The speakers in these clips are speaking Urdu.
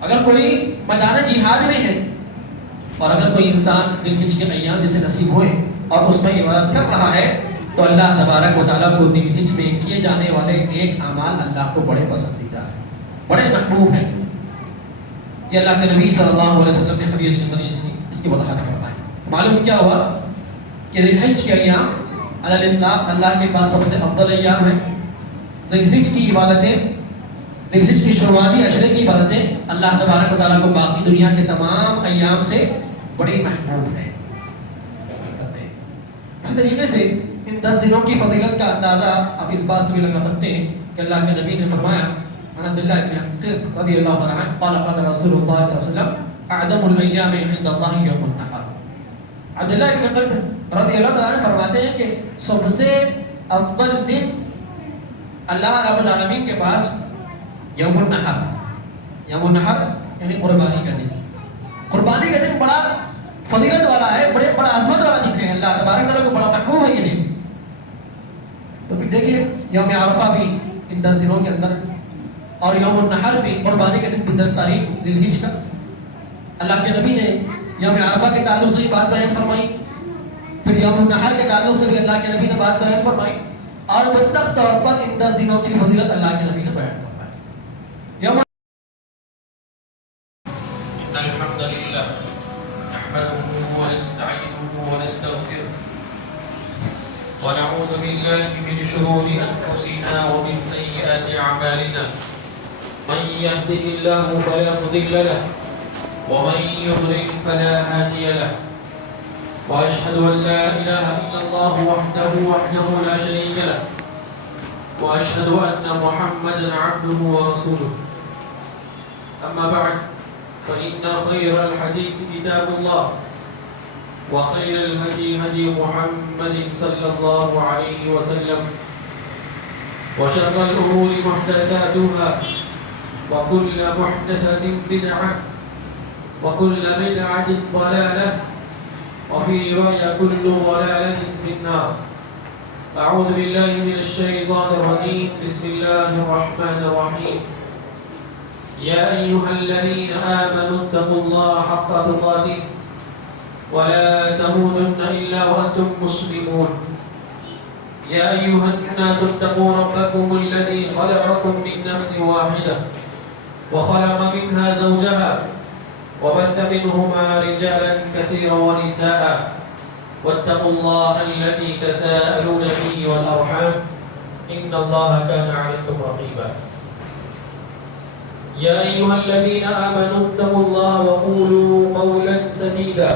اگر کوئی میدان جہاد میں ہے اور اگر کوئی انسان ذی الحجہ کے ایام جسے نصیب ہوئے اور اس میں عبادت کر رہا ہے تو اللہ تبارک و تعالیٰ کو ذی الحجہ میں کیے جانے والے نیک اعمال اللہ کو بڑے پسندیدہ ہیں، بڑے محبوب ہیں۔ یہ اللہ کے نبی صلی اللہ علیہ وسلم نے حدیث کے اندر اس کی وضاحت فرمائی۔ معلوم کیا ہوا کہ ذی الحجہ کے ایام علی الاطلاق اللہ کے پاس سب سے افضل ایام ہیں۔ ذی الحجہ کی عبادتیں، ذی الحجہ کی شروعاتی عشرے کی عبادتیں اللہ تبارک و تعالیٰ کو باقی دنیا کے تمام ایام سے بڑی محبوب ہیں۔ اسی طریقے سے ان 10 دنوں کی فضیلت کا اندازہ آپ اس بات سے بھی لگا سکتے ہیں کہ اللہ کے نبی نے فرمایا عن عبداللہ بن قرط رضی اللہ عنہ قال قال رسول اللہ صلی اللہ علیہ وسلم اعظم الایام عند اللہ یوم النحر۔ عبداللہ بن قرط رضی اللہ عنہ فرماتے ہیں کہ سب سے افضل دن اللہ رب العالمین کے پاس یوم النحر، یوم النحر یعنی قربانی کا دن۔ قربانی کا دن بڑا فضیلت والا ہے، بڑا عظمت والا دن ہے، اللہ تبارک تعالیٰ کو بڑا محبوب ہے یہ دن۔ تو پھر دیکھیے یوم عرفہ بھی ان 10 دنوں کے اندر اور یوم النحر بھی، قربانی کا دن بھی 10 تاریخ ذی الحجہ کا۔ اللہ کے نبی نے یوم عرفہ کے تعلق سے بات بیان فرمائی، پھر یوم النحر کے تعلق سے بھی اللہ کے نبی نے بات بیان فرمائی، اور مطلق طور پر ان 10 دنوں کی فضیلت اللہ کے نبی نے بیان فرمائی۔ یوم الحمد للہ نحمده ونستعینه ونستغفره ونعوذ بالله من شرور انفسنا ومن سیئات اعمالنا من يهده الله فلا مضل له ومن يضلل فلا هادي له واشهد ان لا اله الا الله وحده لا شريك له واشهد ان محمدا عبده ورسوله اما بعد فان خير الحديث كتاب الله وخير الهدي هدي محمد صلى الله عليه وسلم وشر الامور محدثاتها وكل محدثة بدعة وكل بدعة ضلالة وفي رواية كل ضلالة في النار۔ أعوذ بالله من الشيطان الرجيم، بسم الله الرحمن الرحيم۔ يا أيها الذين آمنوا اتقوا الله حق تقاته ولا تموتن إلا وأنتم مسلمون۔ يا أيها الناس اتقوا ربكم الذي خلقكم من نفس واحدة وخلق منها زوجها وبث منهما رجالا كثيرا ونساء واتقوا الله الذي تساءلون به والأرحام إن الله كان عليكم رقيبا۔ يا أيها الذين آمنوا اتقوا الله وقولوا قولا سديدا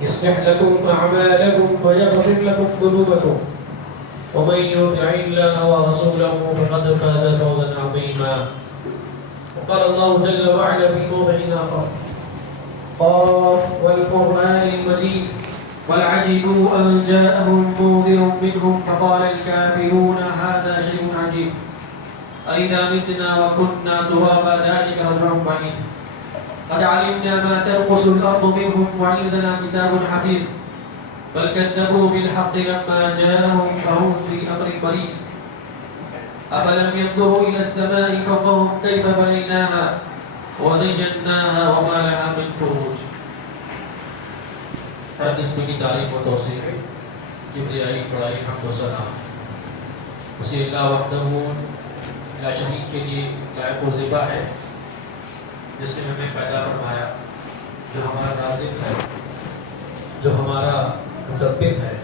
يصلح لكم أعمالكم ويغفر لكم ذنوبكم ومن يطع الله ورسوله فقد فاز فوزا عظيما۔ وقال الله جل وعلا في موضع آخر قاف والقرآن المجيد بل عجبوا أن جاءهم منذر منهم فقال الكافرون هذا شيء عجيب أئذا متنا وكنا ترابا ذلك رجع بعيد قد علمنا ما تنقص الأرض منهم وعندنا كتاب حفيظ بل كذبوا بالحق لما جاءهم فهم في أمر مريج أفلم ينظروا إلى السماء فوقهم كيف بنيناها وزيناها وما لها من فروج۔ ہر جسم کی تعریف و توصیف کبریائی بڑائی حمد و ثنا اسی اللہ وحدہ لا شریک کے لیے لائق و زیبا ہے، جس نے ہمیں پیدا فرمایا، جو ہمارا رازق ہے، جو ہمارا مدبر ہے،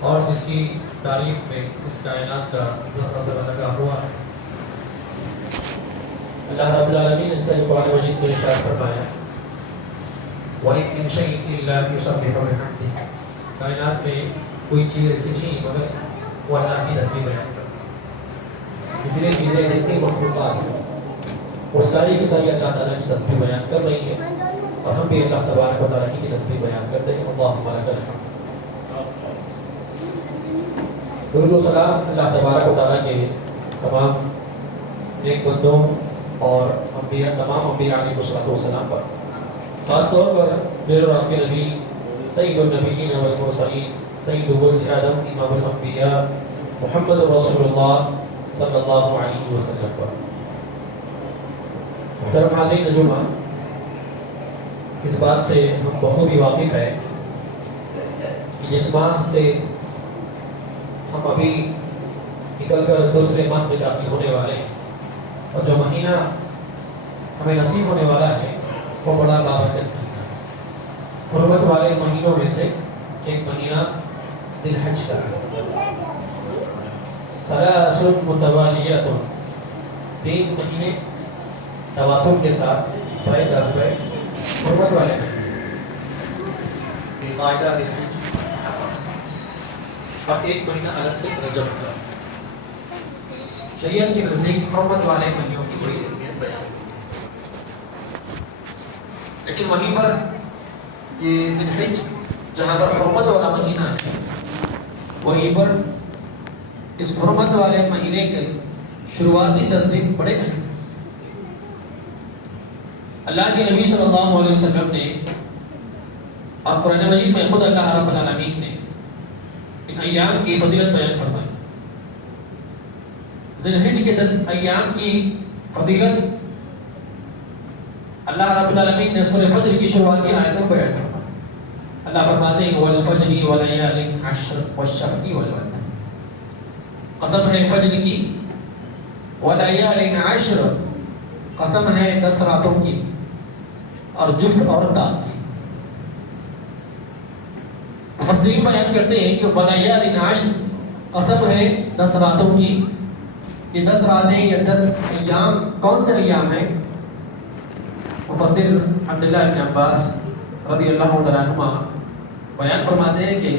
اور جس کی تعریف میں اس کائنات کا ذرہ ذرہ لگا ہوا ہے۔ اللہ رب العالمین نے قرآن مجید کو ارشاد فرمایا وَإِن مِّن شَيْءٍ إِلَّا يُسَبِّحُ بِحَمْدِهِ، کائنات میں کوئی چیز ایسی نہیں مگر وہ اللہ کی تسبیح بیان کرتی ہے۔ جتنی چیزیں، جتنی مخلوقات ہیں، وہ ساری کی ساری اللہ تعالیٰ کی تسبیح بیان کر رہی ہیں، اور ہم بھی اللہ تبارک و تعالیٰ کی تسبیح بیان کرتے ہیں۔ اللہم لک الحمد۔ درود و سلام اللہ تبارک و تعالیٰ کے تمام نیک بندوں اور انبیاء، تمام انبیاء علیہ السلام پر، خاص طور پر میرے اور آپ کے نبی سید النبیین والمرسلین سید ولد آدم امام الانبیاء محمد رسول اللہ صلی اللہ علیہ وسلم پر۔ محترم حاضرین نجوما، اس بات سے ہم بخوبی واقف ہے کہ جس ماہ سے ہم ابھی نکل کر دوسرے ماہ میں داخل ہونے والے ہیں، اور جو مہینہ ہمیں نصیب ہونے والا ہے وہ بڑا بابرکت مہینہ ہے۔ حرمت والے مہینوں میں سے ایک مہینہ ذی الحج کا ہے۔ ثلاث متوالیات، 3 مہینے تواتر کے ساتھ بڑے در پہ حرمت والے قاعدہ ذی الحج، اور 1 مہینہ الگ سے رجب کا۔ شریعت کے نزدیک حرمت والے مہینوں کی کوئی اہمیت بیان ہے، لیکن وہیں پر یہ ذی الحج جہاں پر حرمت والا مہینہ ہے، وہیں پر اس حرمت والے مہینے کے شروعاتی 10 دن بڑے اہم ہیں۔ اللہ کے نبی صلی اللہ علیہ وسلم نے اور قرآن مجید میں خود اللہ رب العالمین نے ان ایام کی فضیلت بیان فرمائی۔ ذی الحج کے 10 ایام کی فضیلت اللہ رب العالمین نے سورہ فجر کی شروعاتی آیتوں بیان فرمائی۔ اللہ فرماتے ہیں والفجر ولیال عشر والشفع والوتر، قسم ہے فجر کی، ولیال عشر، قسم ہے 10 راتوں کی، اور جفت اور تاک کی۔ مفسرین بیان کرتے ہیں کہ ولیال عشر، قسم ہے 10 راتوں کی۔ یہ 10 راتیں یا 10 ایام کون سے ایام ہیں؟ مفسر عبداللہ ابن عباس رضی اللہ تعالیٰ عنہما بیان فرماتے ہیں کہ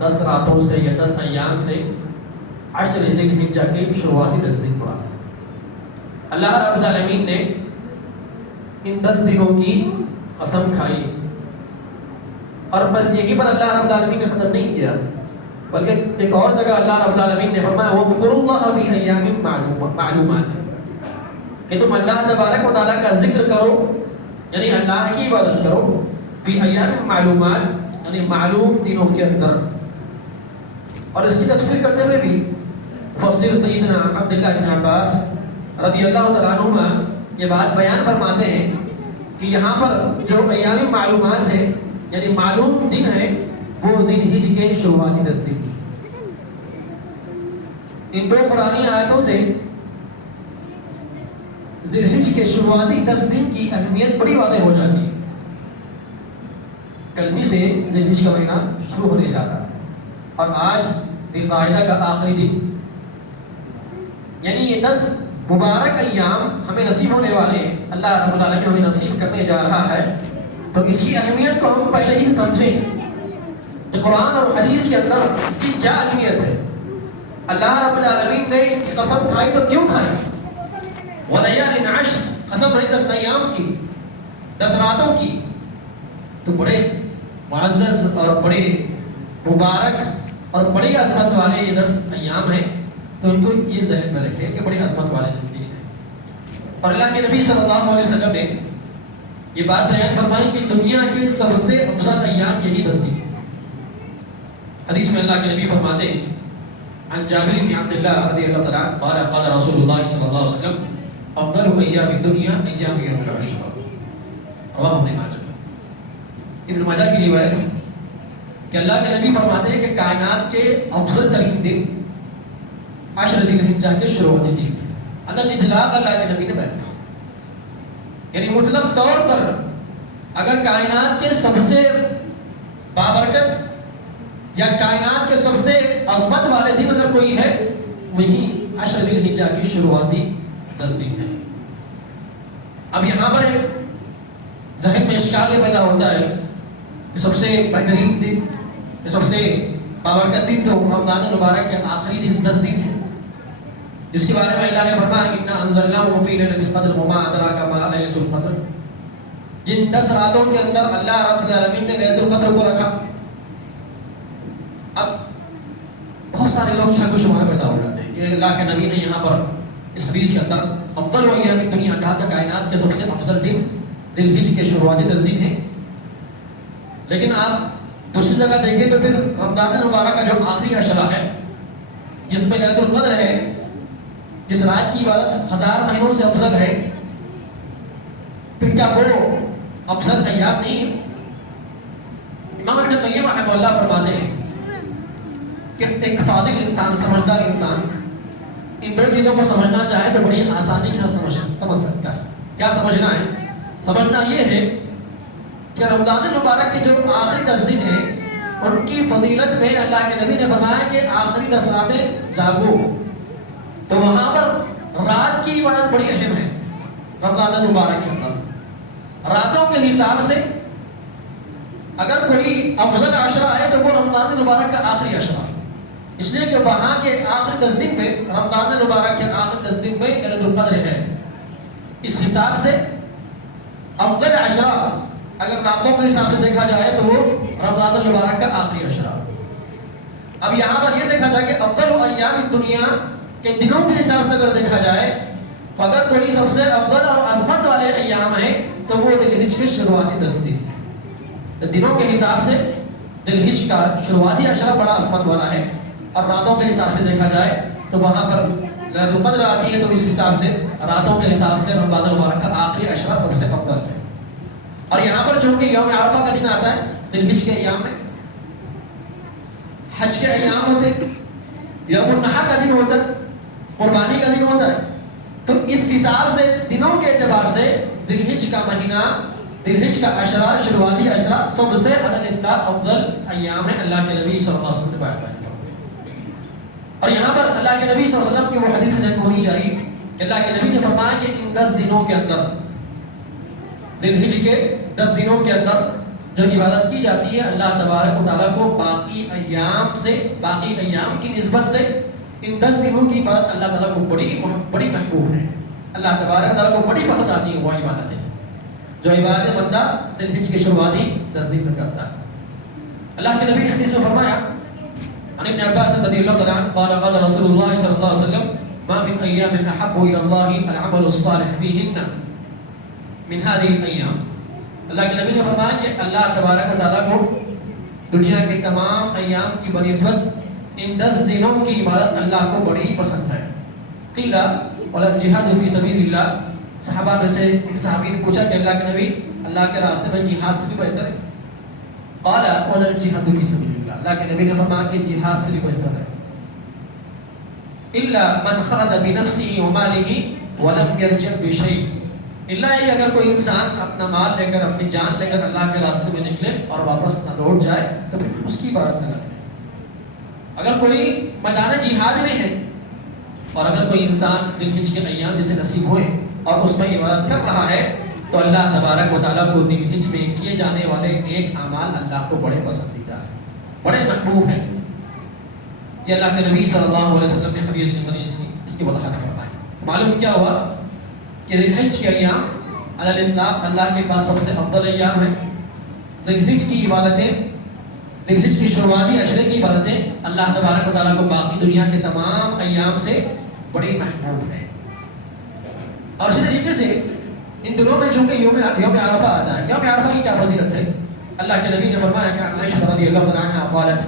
10 راتوں سے یا 10 ایام سے 10 ذی الحجہ کے شروعاتی 10 دن مراد ہیں۔ اللہ رب العالمین نے ان 10 دنوں کی قسم کھائی، اور بس یہی پر اللہ رب العالمین نے ختم نہیں کیا، بلکہ ایک اور جگہ اللہ رب العالمین نے فرمایا وَاذْكُرُوا اللَّهَ فِي أَيَّامٍ مَعْلُومَاتٍ، کہ تم اللہ تبارک و تعالیٰ کا ذکر کرو، یعنی اللہ کی عبادت کرو، فی ایام معلومات، یعنی معلوم دنوں کے اندر۔ اور اس کی تفسیر کرتے ہوئے بھی مفسر سیدنا عبداللہ ابن عباس رضی اللہ تعالیٰ عنہما یہ بات بیان فرماتے ہیں کہ یہاں پر جو ایام معلومات ہے، یعنی معلوم دن ہے، وہ ذی الحج کے شروعاتی 10 دن کی۔ ان 2 قرآنی آیتوں سے ذی الحج کے شروعاتی 10 دن کی اہمیت بڑی واضح ہو جاتی ہے۔ کل ہی سے ذی الحج کا مہینہ شروع ہونے جا رہا ہے، اور آج ذی القعدہ کا آخری دن، یعنی یہ 10 مبارک ایام ہمیں نصیب ہونے والے ہیں، اللہ رب العالمین ہمیں نصیب کرنے جا رہا ہے۔ تو اس کی اہمیت کو ہم پہلے ہی سمجھیں کہ قرآن اور حدیث کے اندر اس کی کیا اہمیت ہے۔ اللہ رب العالمین نے ان کی قسم کھائی تو کیوں کھائی؟ وَلَيَالٍ عَشْرٍ، قسم ہے 10 ایام کی، 10 راتوں کی۔ تو بڑے معزز اور بڑے مبارک اور بڑی عظمت والے یہ 10 ایام ہیں، تو ان کو یہ ذہن میں رکھیں کہ بڑی عظمت والے دن ہیں۔ اور اللہ کے نبی صلی اللہ علیہ وسلم نے یہ بات بیان فرمائی کہ دنیا کے سب سے افضل ایام یہی 10 دن۔ حدیث میں اللہ کے نبی فرماتے ہیں عن جابر بن عبد الله رضي الله تعالى عنه قال قال رسول الله صلى الله عليه وسلم افضل ايام الدنيا ايام يوم العشر، رواه ابن ماجہ۔ ابن ماجہ کی روایت ہے کہ اللہ کے نبی فرماتے ہیں کہ کائنات کے افضل ترین دن 10 ذی الحجہ کے شروعاتی دن ہیں۔ اللہ اطلاق اللہ کے نبی نے بیان کیا، یعنی مطلق طور پر اگر کائنات کے سب سے بابرکت یا کائنات کے سب سے عظمت والے دن اگر کوئی ہے، وہی 10 ذی الحجہ کی شروعاتی 10 دن ہے۔ اب یہاں پر ایک ذہن میں اشکال یہ پیدا ہوتا ہے کہ سب سے بہترین دن، سب سے بابرکت دن تو رمضان المبارک کے آخری 10 دن ہیں، جس کے بارے میں اللہ نے فرمایا اِنَّا أَنزَلْنَاهُ فِي لَيْلَةِ الْقَدْرِ وَمَا أَدْرَاكَ مَا لَيْلَةُ الْقَدْرِ، جن 10 راتوں کے اندر اللہ رب العالمین نے لیلۃ القدر کو رکھا۔ اب بہت سارے لوگ شک و شبہ پیدا ہو جاتے ہیں کہ اللہ کے نبی نے یہاں پر اس حدیث کے اندر افضل ایام الدنیا کہا تھا، کائنات کے سب سے افضل دن ذی الحج کے شروعاتی 10 دن ہیں، لیکن آپ دوسری جگہ دیکھیں تو پھر رمضان المبارک کا جو آخری عشرہ ہے جس میں لیلۃ القدر ہے، جس رات کی عبادت 1000 مہینوں سے افضل ہے، پھر کیا وہ افضل ایام نہیں ہے؟ امام ابن قیم رحمہ اللہ فرماتے ہیں کہ ایک فاضل انسان، سمجھدار انسان ان دو چیزوں کو سمجھنا چاہے تو بڑی آسانی کے ساتھ سمجھ سکتا ہے۔ کیا سمجھنا ہے؟ سمجھنا یہ ہے کہ رمضان المبارک کے جو آخری 10 دن ہیں ان کی فضیلت میں اللہ کے نبی نے فرمایا کہ آخری 10 راتیں جاگو، تو وہاں پر رات کی بات بڑی اہم ہے۔ رمضان المبارک کے اندر راتوں کے حساب سے اگر کوئی افضل عشرہ ہے تو وہ رمضان المبارک کا آخری عشرہ، اس لیے کہ وہاں کے آخری 10 دن میں، رمضان المبارک کے آخری 10 دن میں ليلة القدر ہے۔ اس حساب سے افضل عشرہ اگر راتوں کے حساب سے دیکھا جائے تو وہ رمضان المبارک کا آخری عشرہ۔ اب یہاں پر یہ دیکھا جائے کہ افضل ایام الدنیا کے دنوں کے حساب سے اگر دیکھا جائے تو اگر کوئی سب سے افضل اور عظمت والے ایام ہیں تو وہ ذی الحجہ کے شروعاتی 10 دن ہیں۔ تو دنوں کے حساب سے ذی الحجہ کا شروعاتی عشرہ بڑا عظمت والا ہے، اور راتوں کے حساب سے دیکھا جائے تو وہاں پر ليلة القدر آتی ہے، تو اس حساب سے راتوں کے حساب سے رمضان المبارک کا آخری عشرہ سب سے افضل ہے۔ اور یہاں پر چونکہ یوم عرفہ کا دن آتا ہے ذی الحجہ کے ایام میں، حج کے ایام ہوتے، یوم النحر کا دن ہوتا ہے، قربانی کا دن ہوتا ہے، تو اس حساب سے دنوں کے اعتبار سے ذی الحجہ کا مہینہ، ذی الحجہ کا عشرہ، شروعاتی عشرہ سب سے علی الاطلاق افضل ایام ہے۔ اللہ کے نبی صلی اللہ علیہ وسلم نے بیان فرمایا۔ اور یہاں پر اللہ کے نبی صلی اللہ علیہ وسلم کی وہ حدیث ذہن ہونی چاہیے کہ اللہ کے نبی نے فرمایا کہ ان 10 دنوں کے اندر، ذی الحجہ کے 10 دنوں کے اندر جو عبادت کی جاتی ہے اللہ تبارک و تعالیٰ کو باقی ایام کی نسبت سے ان 10 دنوں کی عبادت اللہ تعالیٰ کو بڑی محبوب ہے۔ اللہ تبارک و تعالیٰ کو بڑی پسند آتی ہیں وہ عبادتیں، جو عبادت بندہ ذی الحجہ کے شروعاتی 10 دن میں کرتا ہے۔ اللہ کے نبی نے حدیث میں فرمایا عن ابن عباس رضی اللہ تعالیٰ عنہ قال قال رسول اللہ صلی اللہ علیہ وسلم ما من ایام احب الى اللہ العمل الصالح فیہن من هذه الايام۔ اللہ کے نبی نے فرمایا کہ اللہ تبارک و تعالیٰ کو دنیا کے تمام ایام کی بنسبت ان 10 دنوں کی عبادت اللہ کو بڑی پسند ہے۔ قیل ولا الجہاد فی سبیل اللہ، صحابہ میں سے ایک صحابی نے پوچھا کہ اللہ کے نبی اللہ کے راستے میں جہاد سے بھی بہتر ہے؟ قال ولا الجہاد فی سبیل اللہ، اللہ کے نبی نے فرمایا کہ جہاد سے بھی بہتر ہے۔ الا من خرج بنفسه وماله ولم يرجع بشيء، اللہ ہے کہ اگر کوئی انسان اپنا مال لے کر، اپنی جان لے کر اللہ کے راستے میں نکلے اور واپس نہ لوٹ جائے تو پھر اس کی عبادت نہ لگے۔ اگر کوئی میدان جہاد میں ہے اور اگر کوئی انسان ذی الحجہ کے ایام جسے نصیب ہوئے اور اس میں عبادت کر رہا ہے تو اللہ تبارک و تعالیٰ کو ذی الحجہ میں کیے جانے والے نیک اعمال اللہ کو بڑے پسندیدہ ہیں، بڑے محبوب ہیں۔ یہ اللہ کے نبی صلی اللہ علیہ وسلم نے حدیث میں اس کی وضاحت فرمائی۔ معلوم کیا ہوا کہ ذی الحجہ کے ایام علی الاطلاق اللہ کے پاس سب سے افضل ایام ہیں۔ ذی الحجہ کی عبادتیں، ذی الحجہ کی شروعاتی عشرے کی عبادتیں اللہ تبارک و تعالیٰ کو باقی دنیا کے تمام ایام سے بڑی محبوب ہیں۔ اور اسی طریقے سے ان دنوں میں چونکہ یوم عرفہ آتا ہے، یوم عرفہ کی کیا فضیلت ہے؟ اللہ کے نبی نے فرمایا کہ عائشہ رضی اللہ تعالیٰ عنہا قالت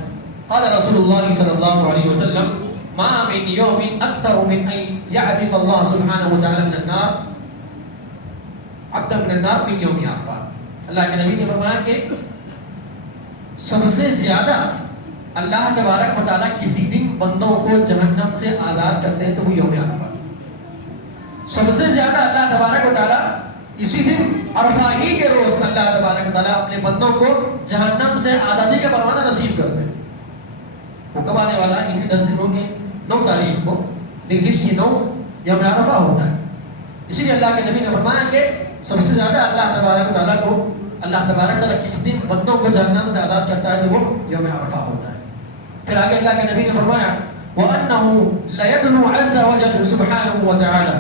قال رسول اللہ صلی اللہ علیہ وسلم ما من يوم اکثر من ان يعتق اللہ سبحانہ وتعالی من النار عبدا من النار من یوم عرفہ۔ اللہ کے نبی نے فرمایا کہ سب سے زیادہ اللہ تبارک و تعالیٰ کسی دن بندوں کو جہنم سے آزاد کرتے ہیں تو وہ یوم عرفہ۔ سب سے زیادہ اللہ تبارک و تعالیٰ اسی دن عرفہ ہی کے روز اللہ تبارک و تعالیٰ اپنے بندوں کو جہنم سے آزادی کا پروانہ نصیب کرتے ہیں۔ وہ کب آنے والا؟ انہیں 10 دنوں کے 9 تاریخ کو ذی الحجہ کی 9 یوم عرفہ ہوتا ہے۔ اسی لیے اللہ کے نبی نے فرمایا کہ سب سے زیادہ اللہ تبارک و تعالیٰ کو، اللہ تبارک و تعالیٰ کس دن بندوں کو جہنم سے آزاد کرتا ہے تو وہ یوم عرفہ ہوتا ہے۔ پھر آگے اللہ کے نبی نے فرمایا وَأَنَّهُ لَيَدْنُو عَزَّ وَجَلْ سُبْحَانَهُ وَتَعَالَى،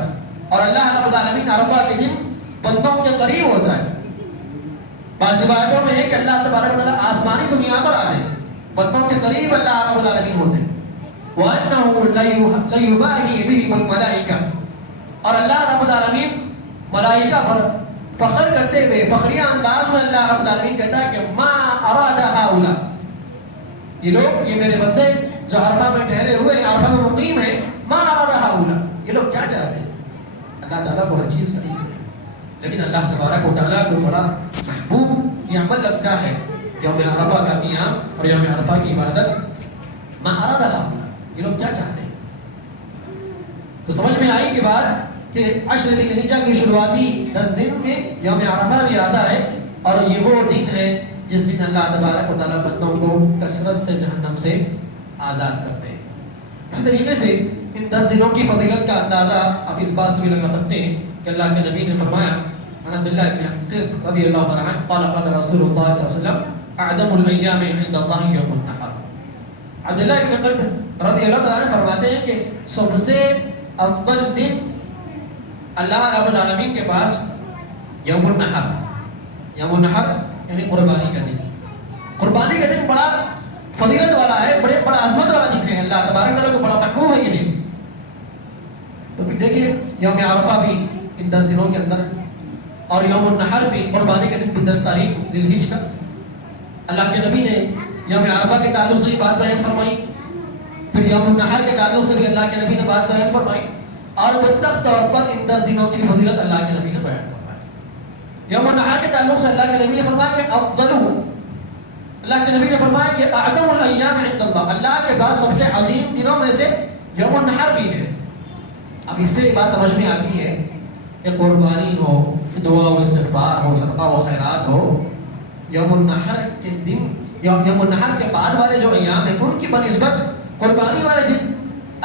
اور اللہ رب العالمین عرفہ کے دن بندوں کے قریب ہوتا ہے۔ بعض روایتوں میں ہے کہ اللہ تبارک و تعالیٰ آسمانی دنیا پر آتے ہیں، بندوں کے قریب اللہ رب العالمین ہوتے ہیں۔ وَأَنَّهُ لَيُبَاهِي بِهِمُ الْمَلَائِكَةُ، اور اللہ رب العالمین ملائکہ پر فخر کرتے ہوئے فخریہ انداز میں اللہ رب العالمین کہتا ہے کہ ما اراد هؤلاء، یہ لوگ، یہ میرے بندے جو عرفہ میں ٹھہرے ہوئے، عرفہ میں مقیم ہیں، ما اراد هؤلاء، یہ لوگ کیا چاہتے ہیں؟ اللہ تعالیٰ کو ہر چیز قریب ہے، لیکن اللہ تبارک و تعالیٰ کو بڑا محبوب یہ عمل لگتا ہے یوم عرفہ کا قیام اور یوم عرفہ کی عبادت۔ ما ارادہ یہ لوگ کیا چاہتے ہیں؟ تو سمجھ میں آئی کہ بات کہ عشر ذی الحجہ کی شروعاتی 10 دن میں یوم عرفہ بھی آتا ہے، اور یہ وہ دن ہے جس دن اللہ تبارک و تعالیٰ بندوں کو کثرت سے جہنم سے آزاد کرتے ہیں۔ اسی طریقے سے ان 10 دنوں کی فضیلت کا اندازہ آپ اس بات سے بھی لگا سکتے ہیں کہ اللہ کے نبی نے فرمایا، عن عبداللہ بن قرط رضی اللہ عنہ قال قال رسول اللہ صلی اللہ علیہ وسلم اعظم الایام عند اللہ یوم النحر۔ عبداللہ بن قرط رضی اللہ عنہ فرماتے ہیں کہ سب سے افضل دن اللہ رب العالمین کے پاس یوم النحر، یوم النحر یعنی قربانی کا دن۔ قربانی کا دن بڑا فضیلت والا ہے، بڑا عظمت والا دن ہے، اللہ تبارک تعالیٰ کو بڑا محبوب ہے یہ دن۔ تو پھر دیکھیے یوم عرفہ بھی ان 10 دنوں کے اندر، اور یوم النحر بھی قربانی کے دن بھی 10 تاریخ ذی الحجہ کا۔ اللہ کے نبی نے یوم عرفہ کے تعلق سے بات بیان فرمائی، پھر یوم النحر کے تعلق سے بھی اللہ کے نبی نے بات بیان فرمائی، اور مطلق طور پر ان 10 دنوں کی فضیلت اللہ کے نبی نے بیان فرمائی۔ یوم النحر کے تعلق سے اللہ کے نبی نے فرمایا کہ افضل، اللہ کے نبی نے فرمایا کہ اعظم الایام عند اللہ، اللہ کے پاس سب سے عظیم دنوں میں سے یوم النحر بھی ہے۔ اب اس سے بات سمجھ میں آتی ہے کہ قربانی ہو، دعا و استغفار ہو، صدقہ و خیرات ہو، یوم النحر کے دن، یوم النحر کے بعد والے جو ایام ہیں ان کی بنسبت قربانی والے دن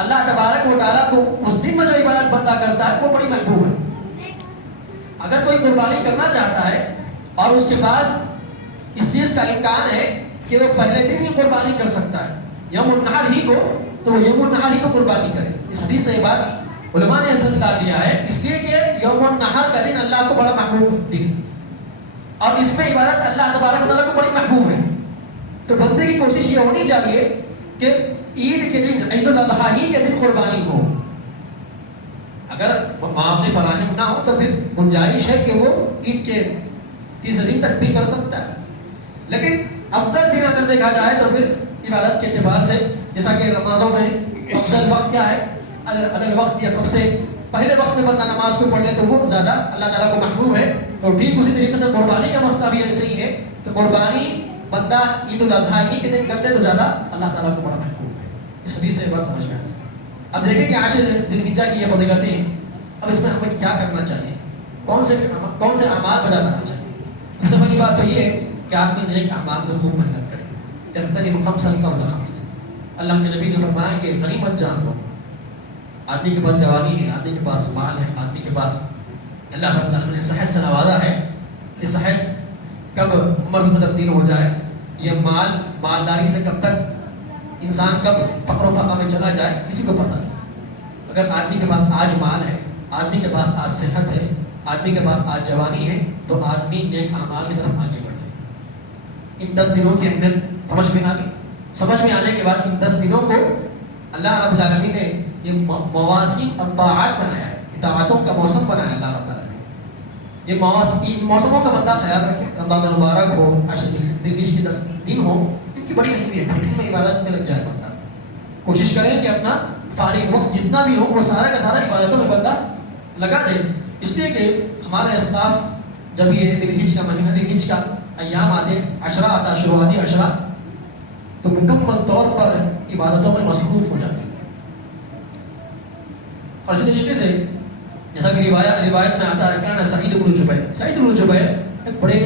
اللہ تبارک و تعالیٰ کو اس دن میں جو عبادت بندہ کرتا ہے وہ بڑی محبوب ہے۔ اگر کوئی قربانی کرنا چاہتا ہے اور اس کے پاس اس چیز کا امکان ہے کہ وہ پہلے دن ہی قربانی کر سکتا ہے یوم النحر ہی کو، تو وہ یوم النحر ہی کو قربانی کرے۔ اس حدیث سے یہ بات علماء نے استدلال لیا ہے، اس لیے کہ یوم النحر کا دن اللہ کو بڑا محبوب دن ہے، اور اس میں عبادت اللہ تبارک و تعالیٰ کو بڑی محبوب ہے۔ تو بندے کی کوشش یہ ہونی چاہیے کہ عید کے دن، عید الاضحیٰ ہی کے دن قربانی ہو۔ اگر مواقع فراہم نہ ہو تو پھر گنجائش ہے کہ وہ عید کے تیسرے دن تک بھی کر سکتا ہے، لیکن افضل دن اگر دیکھا جائے تو پھر عبادت کے اعتبار سے، جیسا کہ نمازوں میں افضل وقت کیا ہے، ادل وقت، یا سب سے پہلے وقت میں بندہ نماز کو پڑھ لے تو وہ زیادہ اللہ تعالیٰ کو محبوب ہے۔ تو ٹھیک اسی طریقے سے قربانی کا مسئلہ بھی ایسے ہی ہے کہ قربانی بندہ عید الاضحیٰ کی کے دن کرتے تو زیادہ اللہ تعالیٰ کو بڑا محبوب ہے۔ اس حدیث سے بات سمجھ میں آتی ہے۔ اب دیکھیں کہ عشر ذی الحجہ کی یہ فضیلتیں ہیں، اب اس میں ہمیں کیا کرنا چاہیے، کون سے اعمال بجا لانا چاہیے۔ سب سے پہلی بات تو یہ ہے کہ آدمی نیک اعمال میں خوب محنت کرے، اغتنم خمسا قبل خمس۔ اللہ کے نبی نے فرمایا کہ غنیمت جان لو، آدمی کے پاس جوانی ہے، آدمی کے پاس مال ہے، آدمی کے پاس اللہ رب العالمین نے صحت سے نوازا ہے، یہ صحت کب مرض میں تبدیل ہو جائے، یہ مالداری سے کب تک انسان کب فقر و فقر میں چلا جائے کسی کو پتہ نہیں۔ اگر آدمی کے پاس آج مال ہے، آدمی کے پاس آج صحت ہے، آدمی کے پاس آج جوانی ہے، تو آدمی نیک اعمال کی طرف آگے بڑھ لے۔ ان 10 دنوں کی اہمیت سمجھ میں آ گئی۔ سمجھ میں آنے کے بعد ان 10 دنوں کو اللہ رب العالمین نے یہ مواسم الطاعات بنایا ہے، اطاعتوں کا موسم بنایا ہے اللہ رب العالمین۔ یہ موسموں کا بندہ خیال رکھے، رمضان المبارک ہو، عشر ذی الحجہ کے 10 دن ہو، ان کی بڑی اہمیت ہے، ان میں عبادت میں لگ جائے بندہ۔ کوشش کریں کہ اپنا فارغ وقت جتنا بھی ہو وہ سارا کا سارا عبادتوں میں بندہ لگا دے، اس لیے کہ ہمارے اسلاف جب یہ ذی الحجہ کا مہینہ، ذی الحجہ کا ایام آتے، عشرہ آتا، شروعاتی عشرہ، تو مکمل طور پر عبادتوں میں مصروف ہو جاتے ہیں۔ اور اسی طریقے سے جیسا کہ روایت میں آتا ہے، کان سعید بن جبیر، سعید بن جبیر ایک بڑے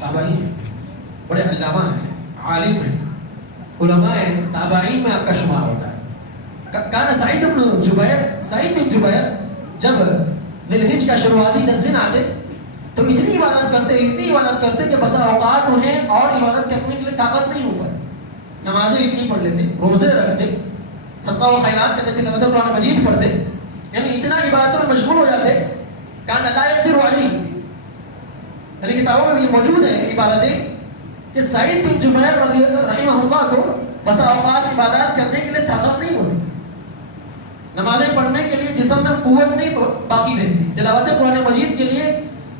تابعی ہیں، بڑے علامہ ہیں، عالم ہیں، علماء تابعین میں آپ کا شمار ہوتا ہے۔ کان سعید بن جبیر جب ذی الحجہ کا شروعاتی 10 دن آتے تو اتنی عبادت کرتے کہ بسا اوقات انہیں اور عبادت کرنے کے لیے طاقت نہیں ہو پاتی۔ نمازیں اتنی پڑھ لیتے، روزے رکھتے، صدقہ و خیرات کرتے، تلاوت قرآن مجید پڑھتے، یعنی اتنا عبادتوں میں مشغول ہو جاتے کان لا یقدر علیہ، یعنی کتابوں میں یہ موجود ہے عبارتیں کہ سعید بن جبیر رحمہ اللہ کو بسا اوقات عبادات کرنے کے لیے طاقت نہیں ہوتی، نمازیں پڑھنے کے لیے جسم میں قوت نہیں باقی رہتی، تلاوت قرآن مجید کے لیے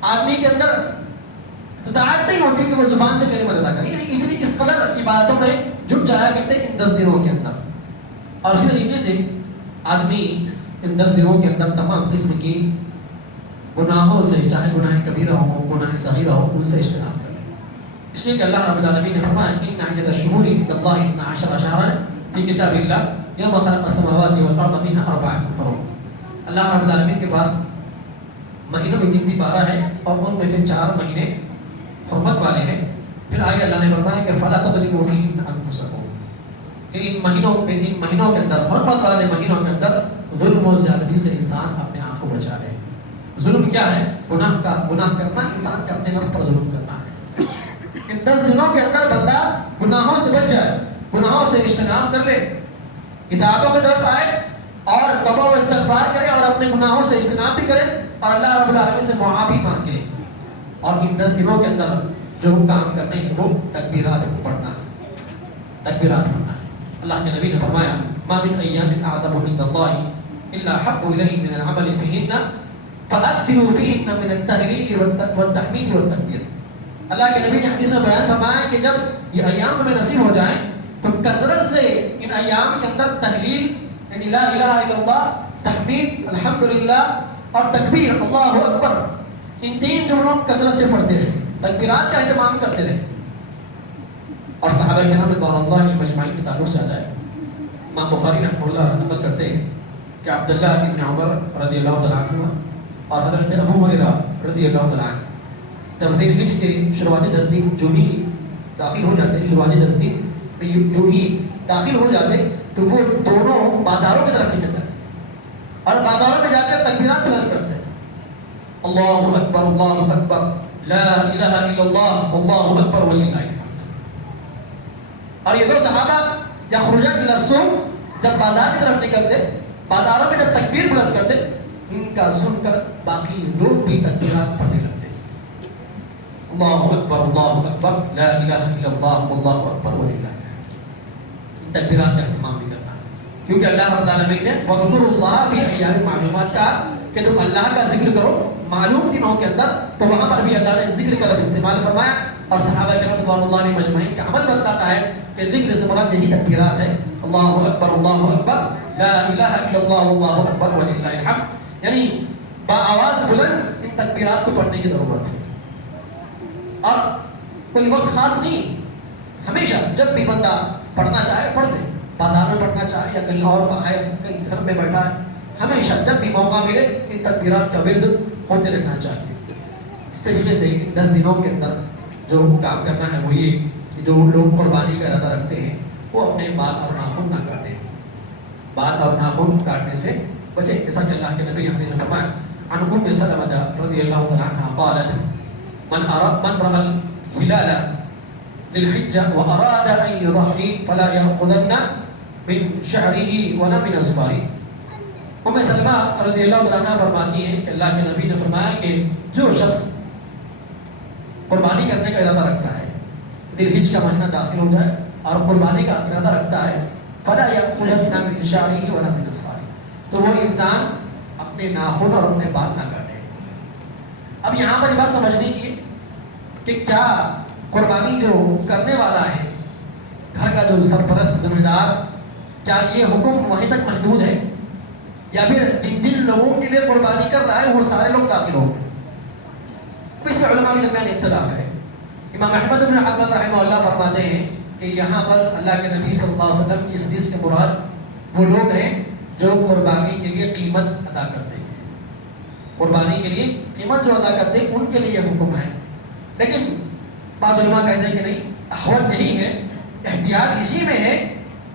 آدمی کے اندر استطاعت نہیں ہوتی کہ وہ زبان سے کلمات ادا کرے، یعنی اتنی اس قدر عبادتوں میں جٹ جایا کرتے ان 10 دنوں کے اندر۔ اور اسی طریقے سے آدمی ان 10 دنوں کے اندر تمام قسم کی گناہوں سے، چاہے گناہ کبیرہ ہو گناہ صغیرہ ہو، ان سے اجتناب کر لیں، اس لیے کہ اللہ رب العالمین نے فرمایا ان عدۃ الشہور عند اللہ 12 شہرا فی کتاب اللہ یوم خلق السماوات والارض منها 4 حرم۔ اللہ رب العالمین کے پاس مہینوں کی گنتی 12 ہے اور ان میں سے 4 مہینے حرمت والے ہیں۔ پھر آگے اللہ نے فرمایا کہ فلا تظلموا فیہن انفسکم، کہ ان مہینوں کے اندر، حرمت والے مہینوں کے اندر ظلم و زیادتی سے انسان اپنے آپ کو بچا لے۔ ظلم کیا ہے؟ گناہ کرنا، انسان کا اپنے نفس پر ظلم کرنا ہے۔ ان 10 دنوں کے اندر بندہ گناہوں سے بچ جائے، گناہوں سے اجتناب کر لے، اطاعتوں کی طرف آئے اور توبہ و استغفار کرے اور اپنے گناہوں سے اجتناب بھی کرے اور اللہ رب العالمین سے معافی مانگے۔ اور ان 10 دنوں کے اندر جو کام کرنے ہیں وہ تکبیرات پڑھنا ہے، تکبیرات پڑھنا ہے۔ اللہ کے نبی نے فرمایا ما من ایام اعظم عند اللہ الا حب الیہ من العمل فیہن فاکثروا فیہن من التہلیل والتحمید والتکبیر۔ اللہ کے نبی نے حدیث میں بیان فرمایا کہ جب یہ ایام تمہیں نصیب ہو جائیں تو کثرت سے ان ایام کے اندر تہلیل یعنی لا الہ الا اللہ، تحمید الحمدللہ اور تکبیر اللہ اکبر، ان 3 جملوں کثرت سے پڑھتے رہے، تکبیرات کا اہتمام کرتے رہے۔ اور صحابہ کرام رضوان اللہ مجمعین کے تعلق سے آتا ہے، امام بخاری رحمہ اللہ نقل کرتے ہیں کہ عبداللہ ابن عمر رضی اللہ تعالیٰ عنہ اور حضرت ابو ہریرہ رضی اللہ تعالیٰ عنہ جب ذی الحجہ کے شروعاتی 10 دن جو ہی داخل ہو جاتے، شروعاتی 10 دن جو ہی داخل ہو جاتے تو وہ دونوں بازاروں کی طرف نکل جاتے اور بازاروں میں جا کر تکبیرات بلند کرتے ہیں، اللہ اکبر اللہ اکبر لا الہ الا اللہ اللہ اکبر وللہ الحمد۔ اور یہ 2 صحابہ یخرجون الی السوق، جب بازار کی طرف نکلتے، بازاروں میں جب تکبیر بلند کرتے، ان کا سن کر باقی لوگ بھی تکبیرات پڑھنے لگتے، اللہ اکبر لا الہ الا اللہ اللہ اکبر وللہ الحمد۔ ان تکبیرات کا اہتمام بھی کرنا ہے، کیونکہ اللہ رب العالمین نے وَاذْكُرُوا اللَّهَ فِي أَيَّامٍ مَعْلُومَاتٍ کہا کہ تم اللہ کا ذکر کرو معلوم دنوں کے اندر، تو وہاں پر بھی اللہ نے ذکر کا لفظ استعمال فرمایا۔ اور صحابہ کرام رضوان اللہ علیہ مجمعین کا عمل بتاتا ہے کہ ذکر سے مراد یہی تکبیرات ہے، اللہ اکبر لا الہ الا اللہ اللہ اکبر وللہ الحمد، یعنی بآواز بلند ان تکبیرات کو پڑھنے کی ضرورت ہے۔ اور کوئی وقت خاص نہیں، ہمیشہ جب بھی بندہ پڑھنا چاہے پڑھ لے، بازار میں پڑھنا چاہے یا کہیں اور باہر کہیں گھر میں بیٹھا ہے، ہمیشہ جب بھی موقع ملے ان تکبیرات کا ورد ہوتے رہنا چاہیے۔ اس طریقے سے ان 10 دنوں کے اندر جو کام کرنا ہے وہ یہ کہ جو لوگ قربانی کا ارادہ رکھتے ہیں وہ اپنے بال اور ناخن نہ کاٹیں، بال اور ناخن کاٹنے سے بچیں، جیسا کہ اللہ کے نبی نے حدیث میں فرمایا عن ام سلمہ رضی اللہ تعالیٰ عنہ قالت من رأى الهلال ذی الحجہ واراد ان یضحی فلا یأخذن من شعره ولا من اظفاره۔ ام سلمہ رضی اللہ تعالیٰ عنہ فرماتی ہیں کہ اللہ کے نبی نے فرمایا کہ جو شخص قربانی کرنے کا ارادہ رکھتا ہے، ذی الحجہ کا مہینہ داخل ہو جائے اور قربانی کا ارادہ رکھتا ہے، فلا یأخذن من شعره ولا من اظفاره، تو وہ انسان اپنے ناخن اور اپنے بال نہ کاٹے۔ اب یہاں پر یہ بات سمجھنے کی ہے کہ کیا قربانی جو کرنے والا ہے، گھر کا جو سرپرست ذمہ دار، کیا یہ حکم وہیں تک محدود ہے یا پھر جن لوگوں کے لیے قربانی کر رہا ہے وہ سارے لوگ داخل ہوں گے؟ اب اس میں علماء کے درمیان اختلاف ہے۔ امام احمد بن حنبل رحمہ اللہ فرماتے ہیں کہ یہاں پر اللہ کے نبی صلی اللہ علیہ وسلم کی اس حدیث کے مراد وہ لوگ ہیں جو قربانی کے لیے قیمت ادا کرتے ہیں، قربانی کے لیے قیمت جو ادا کرتے ہیں ان کے لیے یہ حکم ہے۔ لیکن بعض علماء کہتے ہیں کہ نہیں، احوط یہی ہے، احتیاط اسی میں ہے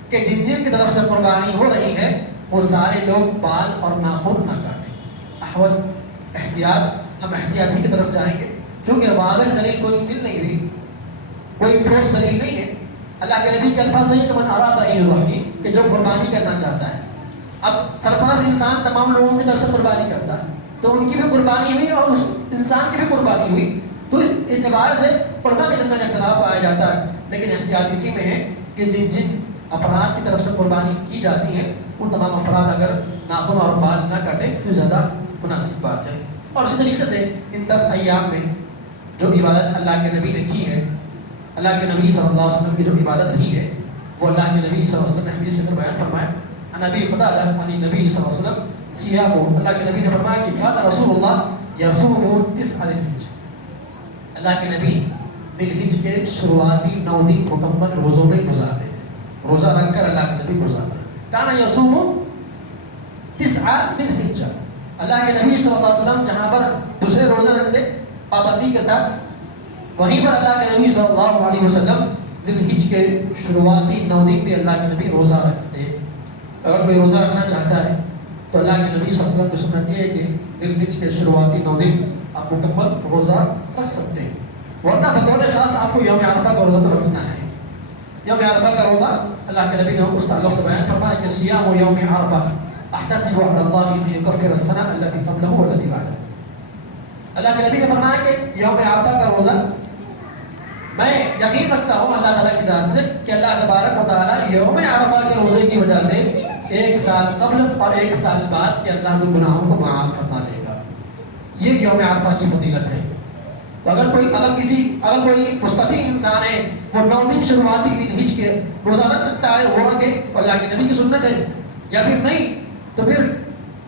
کہ جن جن کی طرف سے قربانی ہو رہی ہے وہ سارے لوگ بال اور ناخن نہ کاٹیں۔ احوط احتیاط، ہم احتیاطی کی طرف جائیں گے، چونکہ واضح دلیل کوئی مل نہیں رہی، کوئی ٹھوس دلیل نہیں ہے۔ اللہ کے نبی کے الفاظ نہیں کہ من اراد ان یضحی، کہ جو قربانی کرنا چاہتا ہے۔ اب سرپرست انسان تمام لوگوں کی طرف سے قربانی کرتا ہے تو ان کی بھی قربانی ہوئی اور اس انسان کی بھی قربانی ہوئی، تو اس اعتبار سے علماء کے درمیان اختلاف پایا جاتا ہے۔ لیکن احتیاط اسی میں ہے کہ جن جن افراد کی طرف سے قربانی کی جاتی ہے وہ تمام افراد اگر ناخن اور بال نہ کاٹیں تو زیادہ مناسب بات ہے۔ اور اسی طریقے سے ان 10 ایام میں جو عبادت اللہ کے نبی نے کی ہے، اللہ کے نبی صلی اللہ علیہ وسلم کی جو عبادت رہی ہے وہ اللہ کے نبی صلی اللہ علیہ وسلم نے حدیث کے اندر بیان فرمایا۔ نبی قتادہ عن نبی صلی اللہ علیہ وسلم سیاح کو اللہ کے نبی نے فرمایا کہ کان رسول اللہ یصوم 9 ذی الحجہ، اللہ کے نبی ذی الحجہ کے شروعاتی 9 دن مکمل روزوں میں گزارتے تھے، روزہ رکھ کر اللہ کے نبی گزارتے کانا یصوم 9 ذی الحجہ۔ اللہ کے نبی صلی اللہ علیہ وسلم جہاں پر دوسرے روزے رکھتے پابندی کے ساتھ، وہیں پر اللہ کے نبی صلی اللہ علیہ وسلم ذی الحجہ کے شروعاتی 9 دن بھی اللہ کے نبی روزہ رکھتے۔ اگر کوئی روزہ رکھنا چاہتا ہے تو اللہ کے نبی صلی اللہ علیہ وسلم کی سنت یہ ہے کہ ذی الحجہ کے شروعاتی 9 دن آپ مکمل روزہ رکھ سکتے ہیں، ورنہ بطور خاص آپ کو یوم عرفہ کا روزہ تو رکھنا ہے۔ یوم عرفہ کا روزہ اللہ کے نبی نے اس تعلق سے بیان فرمایا کہ صیام یوم عرفہ احتسب علی اللہ ان یکفر السنہ التي قبلہ والتي بعدہ۔ اللہ کے نبی نے فرمایا کہ یوم عرفہ کا روزہ میں یقین رکھتا ہوں اللہ تعالیٰ کی ذات سے کہ اللہ تبارک و تعالیٰ یوم عرفہ کے روزے کی وجہ سے 1 سال قبل اور 1 سال بعد کے اللہ کے گناہوں کو معاف فرما دے گا۔ یہ یوم عرفہ کی فضیلت ہے۔ تو اگر کوئی مستطیع انسان ہے وہ 9 دن شروعاتی ذی الحجہ کے روزہ رکھ سکتا ہے، وہ رکھے، اللہ کے نبی کی سنت ہے، یا پھر نہیں تو پھر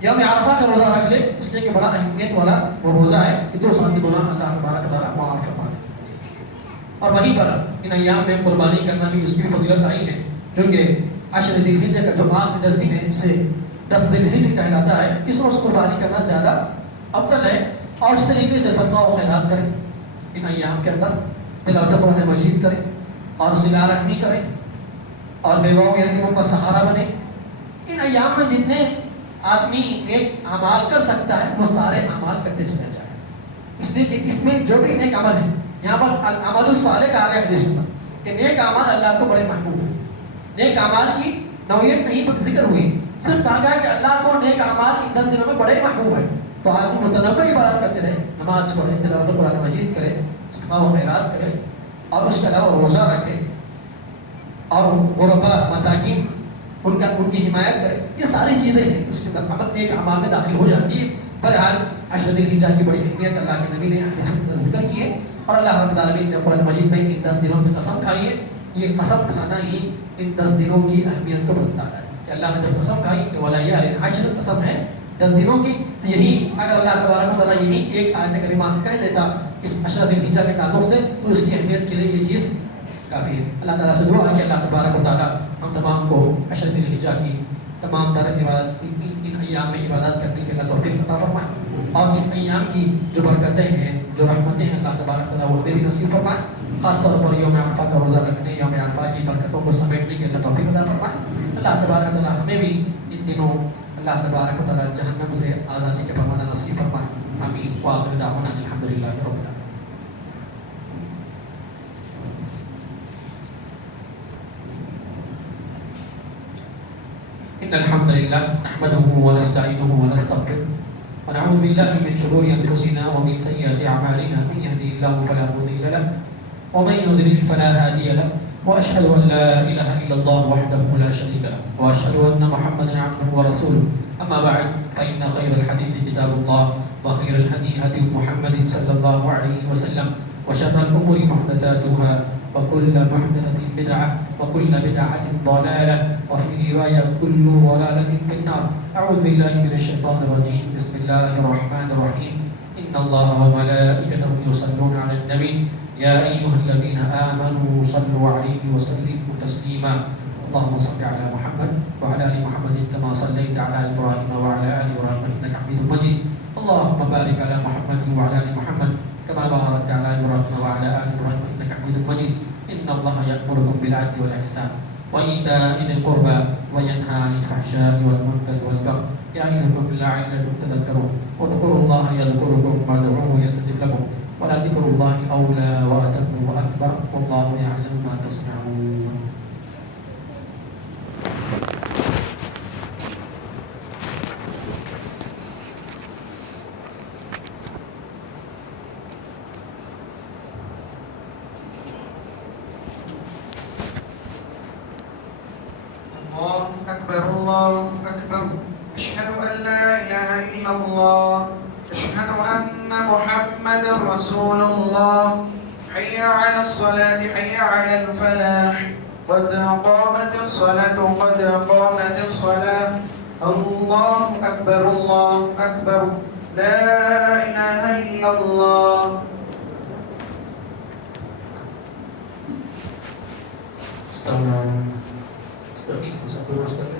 یوم عرفہ کا روزہ رکھ لے، اس لیے کہ بڑا اہمیت والا وہ روزہ ہے کہ 2 سال کے گناہ اللہ تبارک و تعالیٰ معاف فرما دے۔ اور وہیں پر ان ایام میں قربانی کرنا بھی اس کی فضیلت آئی ہے، کیونکہ 10 ذی الحجہ کا جو آخری 10 دن ہے اسے 10 ذی الحجہ کہلاتا ہے، اس روز قربانی کرنا زیادہ افضل ہے۔ اور اس طریقے سے صدقہ و خیرات کریں ان ایام کے اندر، تلاوت قرآن مجید کریں اور صلہ رحمی کریں اور بیواؤں یتیموں کا سہارا بنے۔ ان ایام میں جتنے آدمی نیک اعمال کر سکتا ہے وہ سارے اعمال کرتے چلے جائیں، اس لیے کہ اس میں جو بھی نیک عمل ہے، یہاں پر العمل الصالح کا آگے حدیث میں کہ نیک اعمال اللہ کو بڑے محبوب ہیں۔ نیک اعمال کی نوعیت نہیں ذکر ہوئی، صرف کہا گیا کہ اللہ کو نیک اعمال ان 10 دنوں میں بڑے محبوب ہے۔ تو آدمی متنوع عبادت کرتے رہے، نماز پڑھے، تلاوت قرآن مجید کرے، صدقہ و خیرات کرے، اور اس کے علاوہ روزہ رکھے اور غربا مساکین ان کی حمایت کرے۔ یہ ساری چیزیں ہیں اس کے اندر عمل نیک اعمال میں داخل ہو جاتی ہے۔ بہرحال 10 ذی الحجہ کی بڑی اہمیت اللہ کے نبی نے حدیث میں ذکر کی ہے، اور اللہ رب العالمین نے قرآن مجید میں ان 10 دنوں کی قسم کھائی ہے۔ یہ قسم کھانا ہی ان 10 دنوں کی اہمیت کو بتاتا ہے کہ اللہ نے جب قسم کھائی کہ وَلَيَالٍ عَشْرٍ قسم ہے 10 دنوں کی، تو یہی اگر اللہ تبارک و تعالیٰ یہی ایک آیت کریمہ کہہ دیتا اس 10 ذی الحجہ کے تعلق سے تو اس کی اہمیت کے لیے یہ چیز کافی ہے۔ اللہ تعالیٰ سے دعا ہے کہ اللہ تبارک و تعالیٰ ہم تمام کو 10 ذی الحجہ کی تمام تر عبادت ان ایام میں عبادت کرنے کے اللہ توفیق عطا فرمائے، اور ان ایام کی جو برکتیں ہیں، جو رحمتیں ہیں، اللہ تبارک و تعالیٰ وہ ہمیں بھی نصیب فرمائے، خاص طور پر یوم عرفہ کا روزہ رکھنے، یوم عرفہ کی برکتوں کو سمیٹنے کے اللہ توفیق عطا فرمائے۔ اللہ تبارک و تعالیٰ ہمیں بھی ان دنوں اللہ تبارک و تعالیٰ جہنم سے آزادی کے پروانہ نصیب فرمائے۔ آمین وآخر دعوانا الحمدللہ رب العالمین۔ إن الحمد لله نحمده ونستعينه ونستغفره ونعوذ بالله من شرور أنفسنا ومن سيئات أعمالنا، من يهده الله فلا مضل له ومن يضلل فلا هادي له، وأشهد أن لا إله إلا الله وحده لا شريك له، وأشهد أن محمدا عبده ورسوله. أما بعد فإن خير الحديث كتاب الله، وخير الهدي هدي محمد صلى الله عليه وسلم، وشر الأمور محدثاتها، وكل محدثة بدعة، وكل بدعة ضلالة، وفي رواية كل ضلالة في النار. أعوذ بالله من الشيطان الرجيم. بسم الله الرحمن الرحيم. إن الله وملائكته يصلون على النبي يا أيها الذين آمنوا صلوا عليه وسلموا تسليما. اللهم صل على محمد وعلى آل محمد كما صليت على إبراهيم وعلى آل إبراهيم إنك حميد مجيد. اللهم بارك على محمد وعلى آل محمد كما باركت على إبراهيم وعلى آل إبراهيم إنك حميد مجيد. إن الله يأمركم بالعدل والإحسان وإيتاء ذي القربى وينهى عن الفحشاء والمنكر والبغي يعظكم لعلكم تذكرون. واذكروا الله يذكركم وادعوه يستجب لكم ولذكر الله أولى وأتم وأكبر والله يعلم ما تصنعون. الله أكبر الله أكبر. أشهد أن لا إله إلا الله. أشهد أن محمدا رسول الله. حي على الصلاة حي على الفلاح. قد قامت الصلاة قد قامت الصلاة. الله أكبر الله أكبر. لا إله إلا الله. استقيم وسبحانه وتعالى.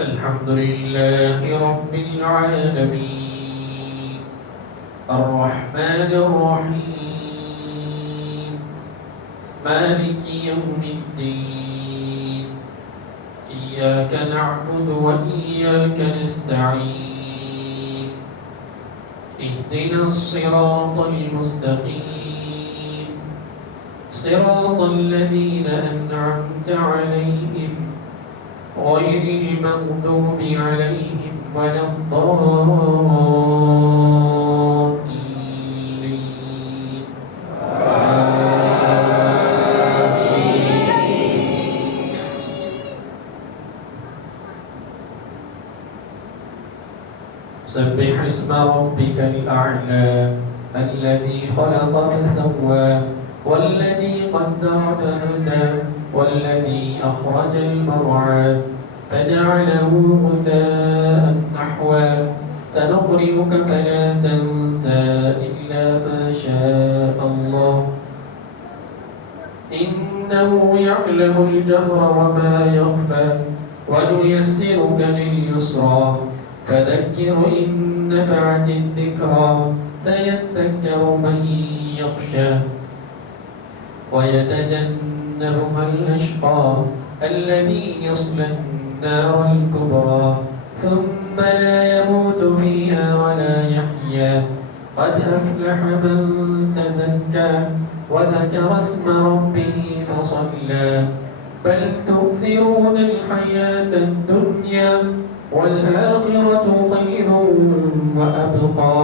الحمد لله رب العالمين الرحمن الرحيم مالك يوم الدين إياك نعبد وإياك نستعين اهدنا الصراط المستقيم صراط الذين أنعمت عليهم غير المغضوب عليهم ولا الضالين. سبح اسم ربك الأعلى الذي خلق فسوى والذي قدر فهدى والذي أخرج المرعى فجعله غثاء نحوا سنقرئك فلا تنسى إلا ما شاء الله إنه يعلم الجهر وما يخفى ونيسرك لليسرى فذكر إن نفعت الذكرى سيذكر من يخشى ويتجنبها الأشقى الذي يصلى النار الكبرى ثم لا يموت فيها ولا يحيا قد أفلح من تزكى وذكر اسم ربه فصلى بل تؤثرون الحياة الدنيا والآخرة خير وأبقى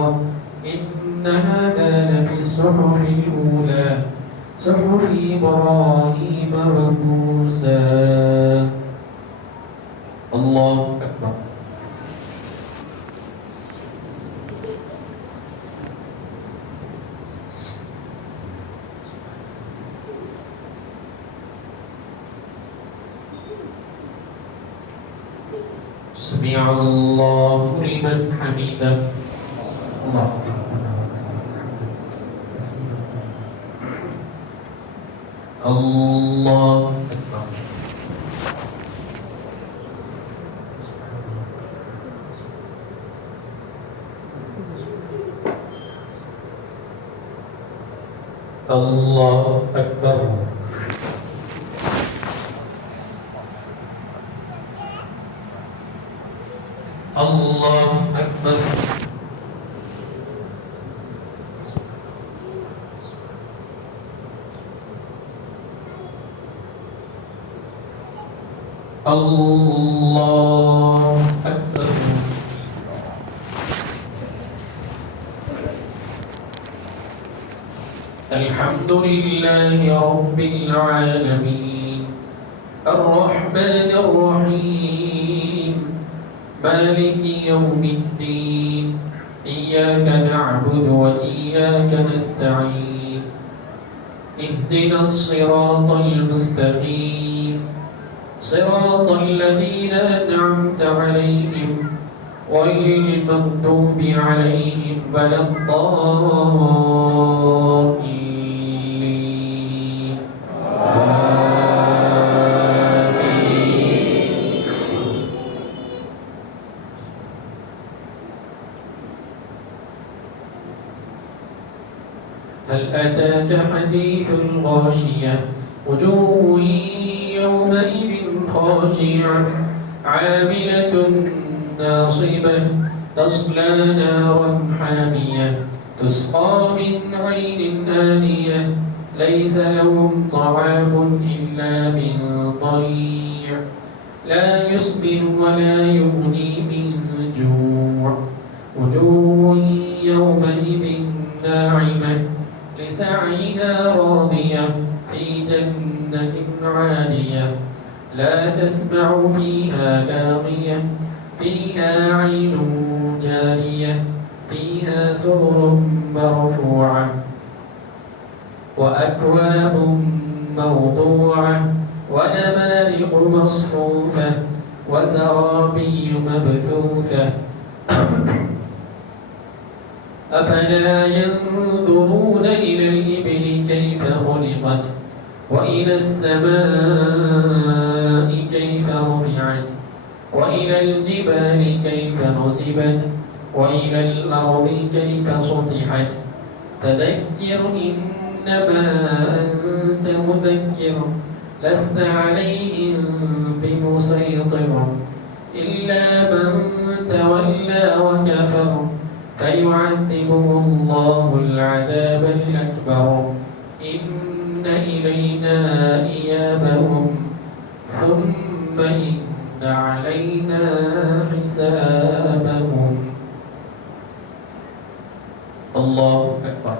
إن هذا لفي الصحف الأولى صحف إبراهيم وموسى. الله أكبر. سمع الله لمن حمده. الله الله أكبر. الله أكبر. الله أكبر. الله أكبر. الحمد لله رب العالمين الرحمن الرحيم مالك يوم الدين إياك نعبد وإياك نستعين اهدنا الصراط المستقيم صراط الذين أنعمت عليهم غير المغضوب عليهم ولا الضالين. هل أتاك حديث الغاشية وجوه يومئذ خاشعة عاملة ناصبة تصلى نارا حامية تسقى من عين آنية ليس لهم طعام إلا من ضريع لا يسمن ولا يغني من جوع وجوه يومئذ ناعمة لسعيها راضية في جنة عالية لا تسمع فيها لاغية فيها عين جارية فيها سرر مرفوعة وأكواب موضوعة ونمارق مصفوفة وزرابي مبثوثة أفلا ينظرون إلى الإبل كيف خلقت وإلى السماء كيف رفعت وإلى الجبال كيف نصبت وإلى الأرض كيف سطحت فذكر إنما أنت مذكر لست عليهم بمسيطر إلا من تولى وكفر فيعذبه الله العذاب الأكبر إن إلينا إيابهم ثم إن علينا حسابهم الله أكبر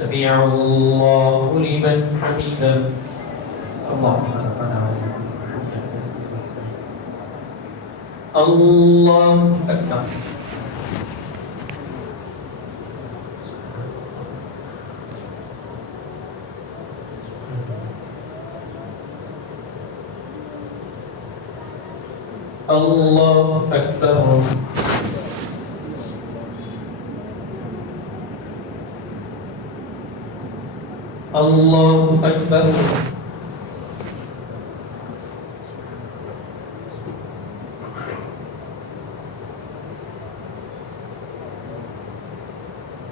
سمع الله لمن حمده اللهم ربنا ولك الحمد الله أكبر الله أكبر الله أكبر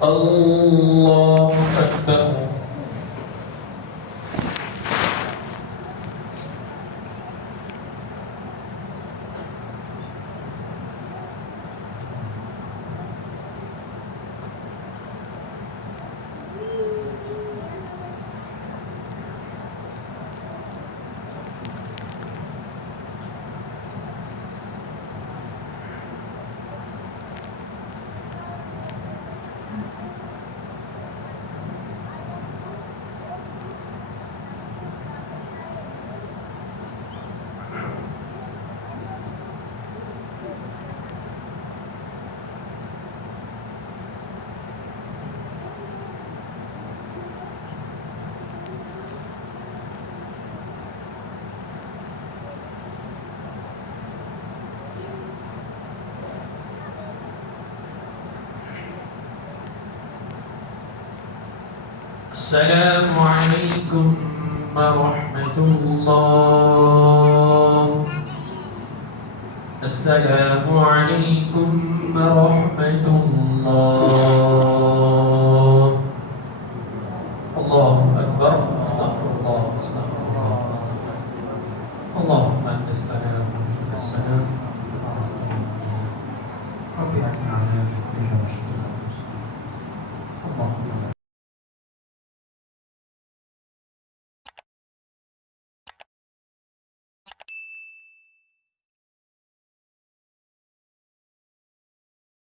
الله أكبر السلام عليكم ورحمة الله السلام عليكم ورحمة الله